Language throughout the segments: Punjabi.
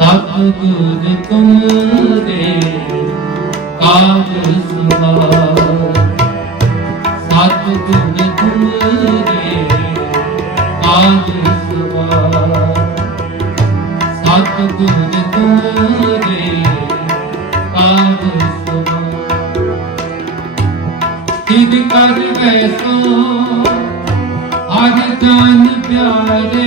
ਸਤਿਗੁਰ ਤੁਮਰੇ ਕਾਜ ਸੁਭਾਏ ਸਤਿਗੁਰ ਤੁਮਰੇ ਕਾਜ ਸੁਭਾਏ ਸਤਿਗੁਰ ਤੁਮਰੇ ਕਾਜ ਸੁਭਾਏ ਸਿਧ ਕਰ ਵੈਸੋ ਹਰ ਜਨ ਪਿਆਰੇ।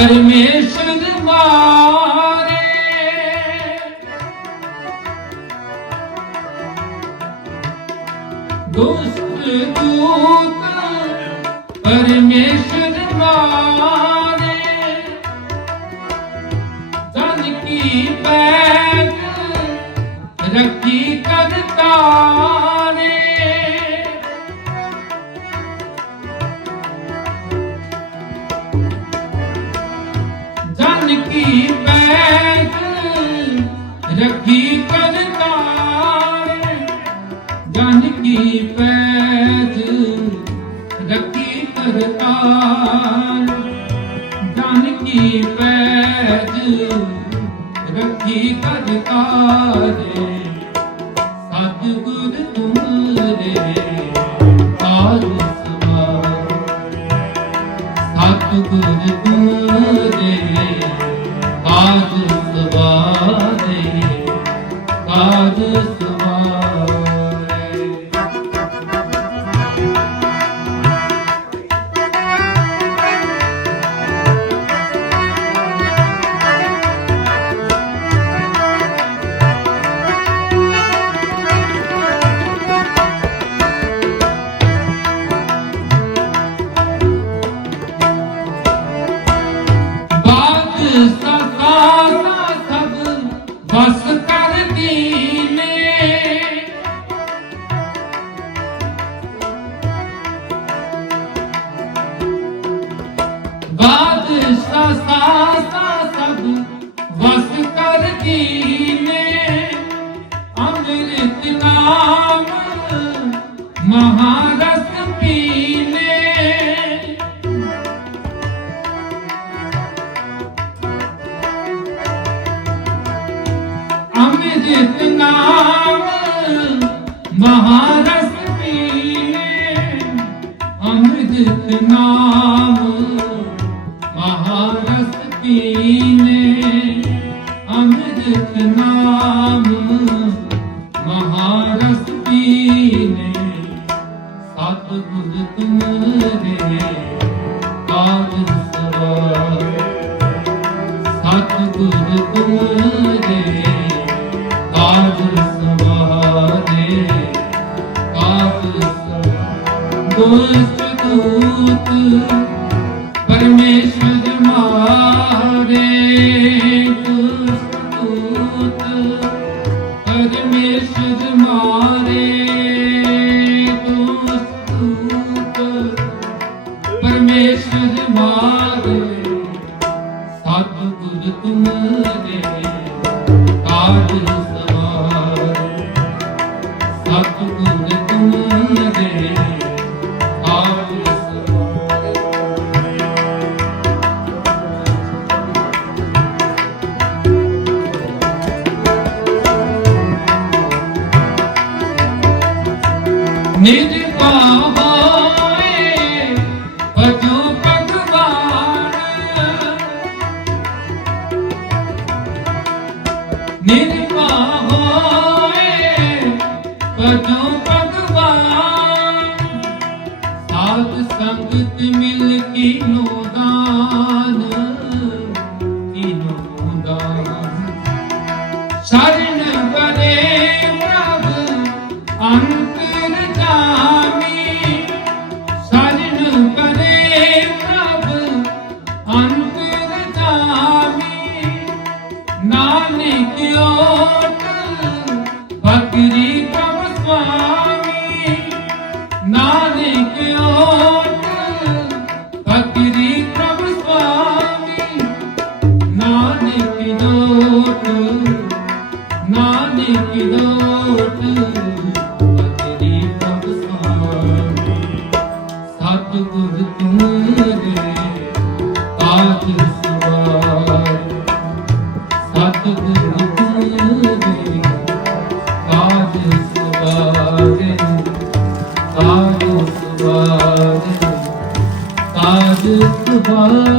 ਪਰਮੇਸ਼ਰ ਮਾਰੇ ਦੋਸਤ ਦੂਤ ਪਰਮੇਸ਼ਰ ਜਨ ਕੀ ਪੈਜ ਰੱਖੀ ਕਰਤਾਰ ਜਨ ਕੀ ਪੈਜ ਰੱਖੀ ਕਰਤਾਰ ਜਨ ਕੀ ਪੈਜ ਰੱਖੀ ਕਰਤਾਰ ਸਤਿਗੁਰ ਤੁਮਰੇ ਕਾਜ ਸਵਾਰ। ਸਤਿਗੁਰ ਤੁਮਰੇ Pass ਨਾਮ ਮਹਾਰਸ ਪੀਨੇ ਅੰਮ੍ਰਿਤ ਨਾਮ ਮਹਾਰਸ ਪੀਨੇ ਅੰਮ੍ਰਿਤ ਨਾਮ ਮਹਾਰਸ ਪੀਨੇ ਸਤਿਗੁਰ ਤੁਮਰੇ ਕਾਜ ਸਵਾਰ, ਸਤਿਗੁਰ ਤੁਮਰੇ ਨਿਜ ਪਾਵਾਏ ਭਜੋ ਭਗਵਾਨ। ਨਿਜ ਪਾਵਾਏ ਭਜੋ ਭਗਵਾਨ। ਸਾਧ ਸੰਗਤ ਮਿਲ ਕੀ ਨੋ ਦਾਨ ਕੀ ਨੋ ਦਾਨ। ਸ਼ਰਨ ਕਰੇ ਪ੍ਰਭ ਅੰਨ ਨਾਨਕਿਓ ਬਕਰੀ ਕਾਜ ਸਵਾਰ ਕਾਜ ਸਵਾਰ